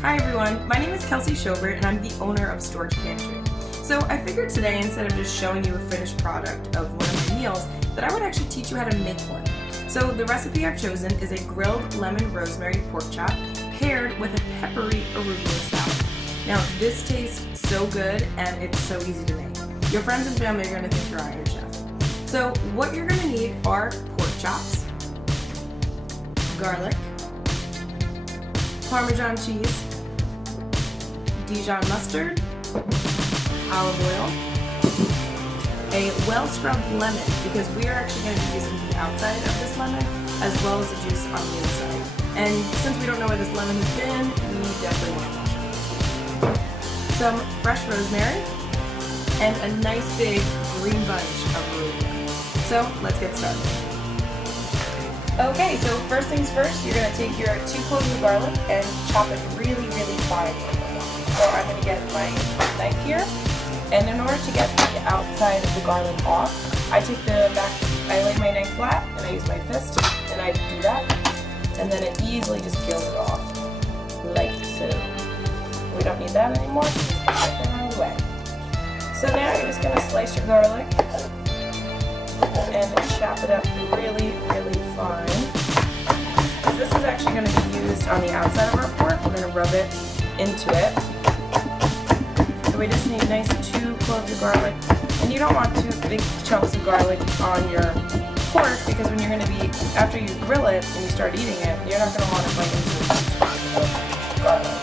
Hi everyone, my name is Kelsey Schobert and I'm the owner of Storage Pantry. So I figured today, instead of just showing you a finished product of one of my meals, that I would actually teach you how to make one. So the recipe I've chosen is a grilled lemon rosemary pork chop paired with a peppery arugula salad. Now this tastes so good and it's so easy to make. Your friends and family are going to think you're Iron Chef. So what you're going to need are pork chops, garlic, Parmesan cheese, Dijon mustard, olive oil, a well-scrubbed lemon, because we are actually going to be using the outside of this lemon as well as the juice on the inside. And since we don't know where this lemon has been, we definitely want to wash it. Some fresh rosemary, and a nice big green bunch of arugula. So let's get started. Okay, so first things first, you're going to take your 2 cloves of garlic and chop it really, really fine. So I'm going to get my knife here, and in order to get the outside of the garlic off, I take the back, I lay my knife flat, and I use my fist, and I do that, and then it easily just peels it off, like so. We don't need that anymore, just put that out of the way. So now you're just going to slice your garlic, and chop it up really, really fine. This is actually going to be used on the outside of our pork. We're going to rub it into it. So we just need nice 2 cloves of garlic. And you don't want 2 big chunks of garlic on your pork, because when you're going to be, after you grill it and you start eating it, you're not going to want to bite into the garlic.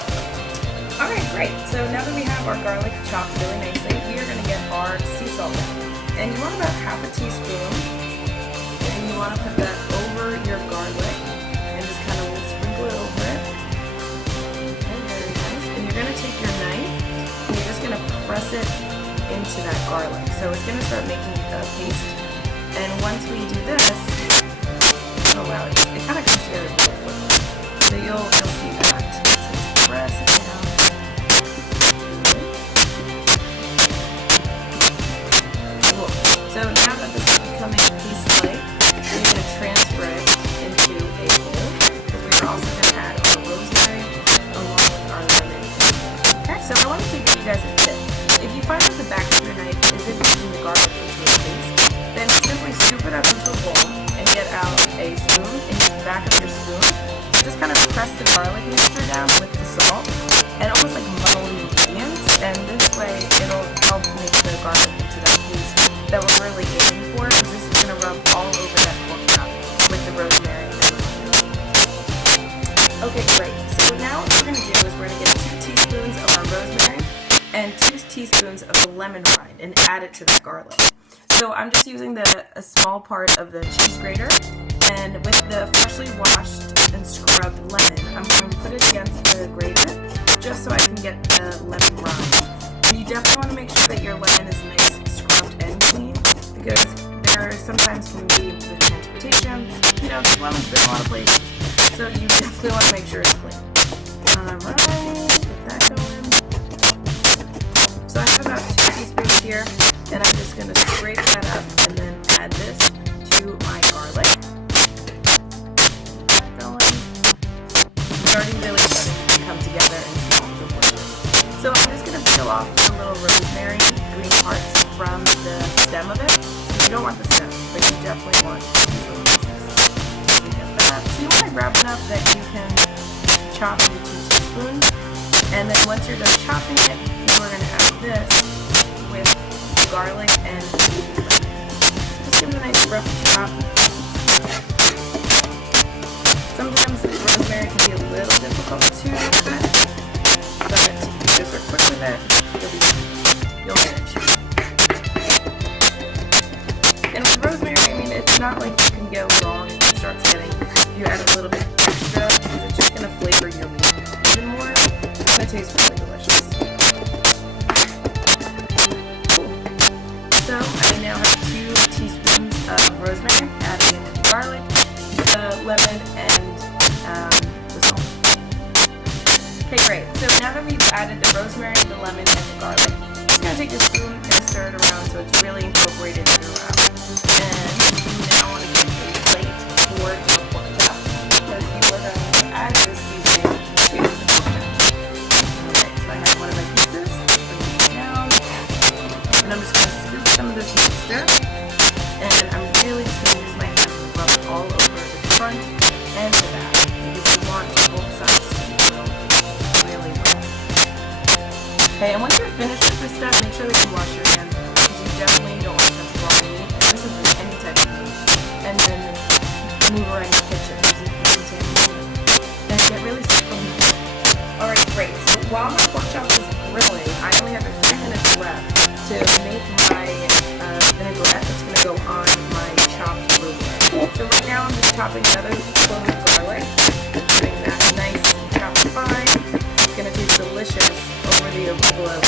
Alright, great. So now that we have our garlic chopped really nicely, we are going to get our sea salt down. And you want about half a teaspoon, and you want to put that over your garlic, and just kind of sprinkle it over it. Okay, very nice. And you're going to take your knife, and you're just going to press it into that garlic. So it's going to start making a paste. And once we do this, oh wow, it kind of comes together really quickly. So you'll see that. So just press it down. So now that this is becoming paste-like, you're going to transfer it into a bowl, because we're also going to add our rosemary along with our lemon. Okay, so I want to give you guys a tip. If you find that the back of your knife isn't making the garlic into a paste, then simply scoop it up into a bowl and get out a spoon and use the back of your spoon. Just kind of press the garlic mixture down with the salt and almost like muddle the ingredients, and this way it'll help make the garlic into that paste that we're really aiming for, because this is going to rub all over that pork chop with the rosemary and the lemon. Okay, great. So now what we're going to do is we're going to get 2 teaspoons of our rosemary and 2 teaspoons of the lemon rind and add it to that garlic. So I'm just using a small part of the cheese grater, and with the freshly washed and scrubbed lemon, I'm going to put it against the grater just so I can get the lemon rind. And you definitely want to make sure that your lemon is nice, scrubbed, and clean, because there sometimes can be with transportation, you know, this lemon's been a lot of places, so you definitely want to make sure it's clean. Alright, get that going. So I have about 2 teaspoons here, and I'm just going to scrape that up and then add this to my garlic. Get that going. It's already really starting to come together and smell the work. So I'm just going to peel off the little rosemary green parts from the stem of it. You don't want the stem, but you definitely want these little pieces. So get that. So you want to grab enough that you can chop into 2 teaspoons. And then once you're done chopping it, you are going to add this with the garlic and the lemon. Just give it a nice rough chop. Sometimes the rosemary can be a little difficult to cut, but if you just are quick with it, you'll manage. And with rosemary, I mean, it's not like you can go wrong if it starts getting, you add a little bit extra, because it's just going to flavor your meat even more. It's going to taste really delicious. Cool. So I now have 2 teaspoons of rosemary, adding in the garlic, the lemon, and the salt. Okay, great. So now that we've added the rosemary, the lemon, and the garlic, you're just going to take your spoon and stir it around so it's really incorporated throughout. And you now want to get a plate for your pork chop, because you are going to add this seasoning to the pork chop. Okay, and once you're finished with this step, make sure that you wash your hands because you definitely don't want to touch raw meat. And this is with any type of meat. And then move around your kitchen using and get really sick from it. Alright, great. So while my pork chop is grilling, I only have a few minutes left to make my vinaigrette that's going to go on my chopped arugula. So right now I'm just chopping another clove of garlic, getting that nice and chopped fine. It's going to taste delicious over the arugula.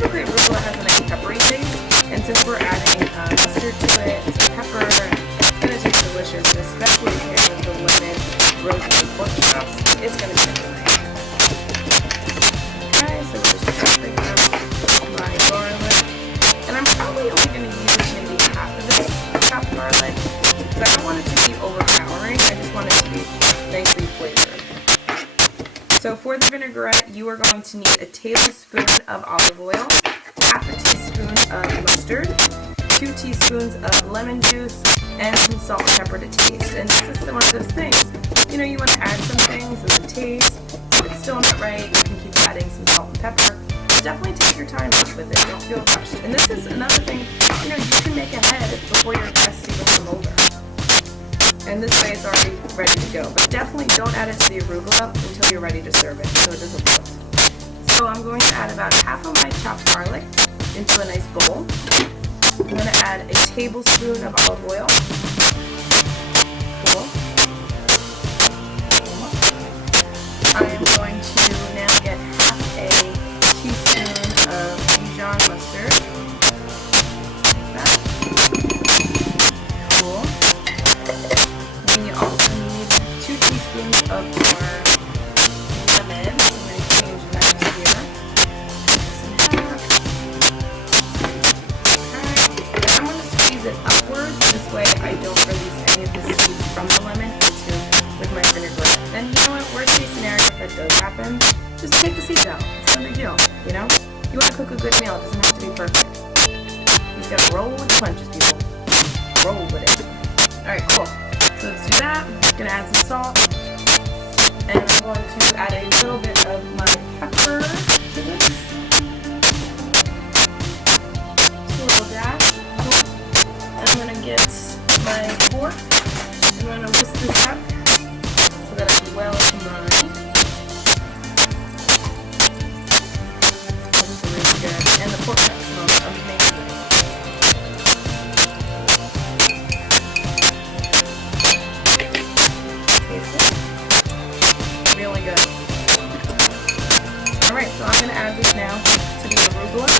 Typically arugula has a nice peppery taste, and since we're adding mustard to it, some pepper, it's going to taste delicious, and especially paired with the lemon rosemary pork chops, it's going to be great. Okay, so we're just chopping up my garlic, and I'm probably only going to use maybe half of this chopped garlic because I don't want it to be overpowering. I just want it to be nicely flavored. So for the vinaigrette, you are going to need a tablespoon of olive oil, half a teaspoon of mustard, 2 teaspoons of lemon juice, and some salt and pepper to taste. And this is one of those things, you know, you want to add some things and some taste. If it's still not right, you can keep adding some salt and pepper. But definitely take your time with it. Don't feel rushed. And this is another thing, you know, you can make ahead before your guests even come over. And this way it's already ready to go. But definitely don't add it to the arugula until you're ready to serve it so it doesn't wilt. So I'm going to add about half of my chopped garlic into a nice bowl. I'm going to add a tablespoon of olive oil. Cool. I am going to now get half a teaspoon of Dijon mustard. Like that. Cool. Then you also need 2 teaspoons of our lemon. So I'm going to change that to here. Okay. I'm going to squeeze it upwards. This way I don't release any of the seeds from the lemon with my vinaigrette. And you know what? Worst case scenario, if that does happen, just take the seeds out. It's no big deal, you know? You want to cook a good meal. It doesn't have to be perfect. You just got to roll with the punches, people. Roll with it. Alright, cool. So let's do that. I'm just going to add some salt. And I'm going to add a little bit of my pepper to this. Just a little dash. I'm going to get my pork. I'm going to whisk this up so that it's well combined. This is really good. And the pork chop smells amazing. Taste it. Really good. Alright, so I'm going to add this now to the arugula.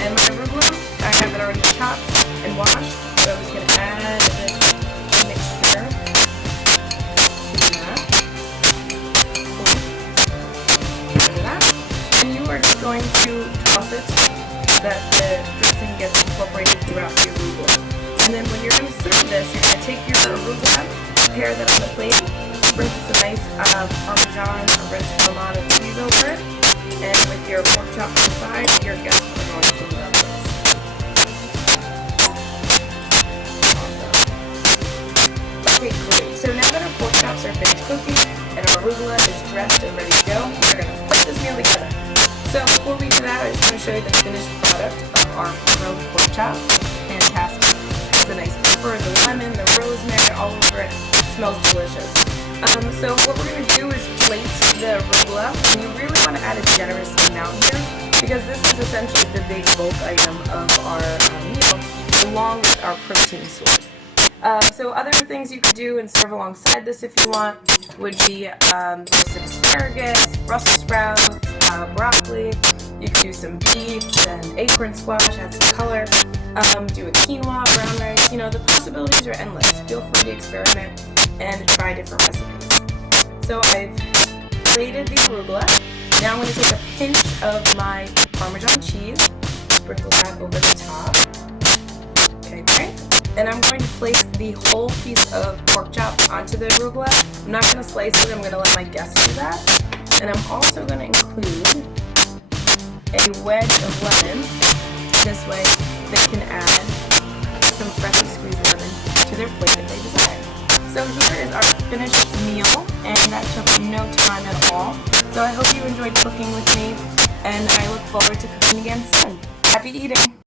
And my arugula, I have it already chopped and washed, so I'm just going to add this mixture to that. Cool. Look at that. And you are just going to toss it so that the dressing gets incorporated throughout the arugula. And then when you're going to serve this, you're going to take your arugula, prepare that on the plate, sprinkle some nice Parmesan or red Romano cheese over it, and with your pork chop on the side, your guests are going to love this. Awesome. Okay, great. So now that our pork chops are finished cooking and our arugula is dressed and ready to go, we're going to put this meal together. So before we do that, I just want to show you the finished product of our grilled pork chops. Fantastic. It's a nice pepper, the lemon, the rosemary all over it. It smells delicious. So what we're going to do is plate the arugula, and you really want to add a generous amount here because this is essentially the big bulk item of our meal along with our protein source. So other things you could do and serve alongside this if you want would be some asparagus, Brussels sprouts, broccoli. You could do some beets and acorn squash, add some color. Do a quinoa, brown rice. You know, the possibilities are endless. Feel free to experiment and try different recipes. So I've plated the arugula. Now I'm going to take a pinch of my Parmesan cheese, sprinkle that over the top. Okay, great. And I'm going to place the whole piece of pork chop onto the arugula. I'm not going to slice it. I'm going to let my guests do that. And I'm also going to include a wedge of lemon. This way they can add some freshly squeezed lemon to their plate if they desire. So here is our finished meal, and that took no time at all. So I hope you enjoyed cooking with me. and I look forward to cooking again soon. Happy eating!